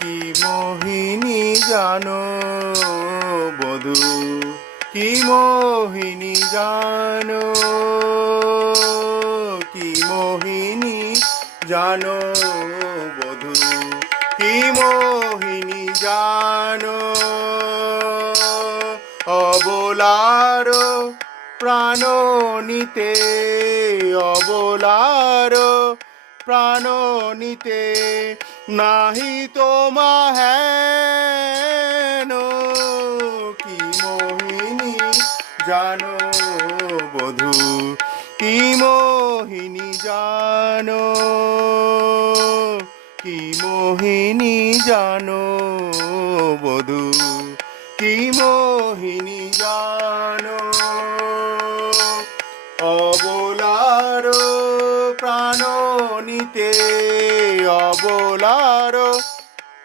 কি মোহিনী জানো বধু? কি মোহিনী জানো? কি মোহিনী জানো বধু? কি মোহিনী জানো? অবলার প্রাণ নিতে, অবলার প্রাণ নিতে নাহি তোমা হেন কি মোহিনী জানো বধু, কি মোহিনী জানো, কি মোহিনী জানো বধু, কি মোহিনী জানো। অবধ প্রাণ নিতে অবলারো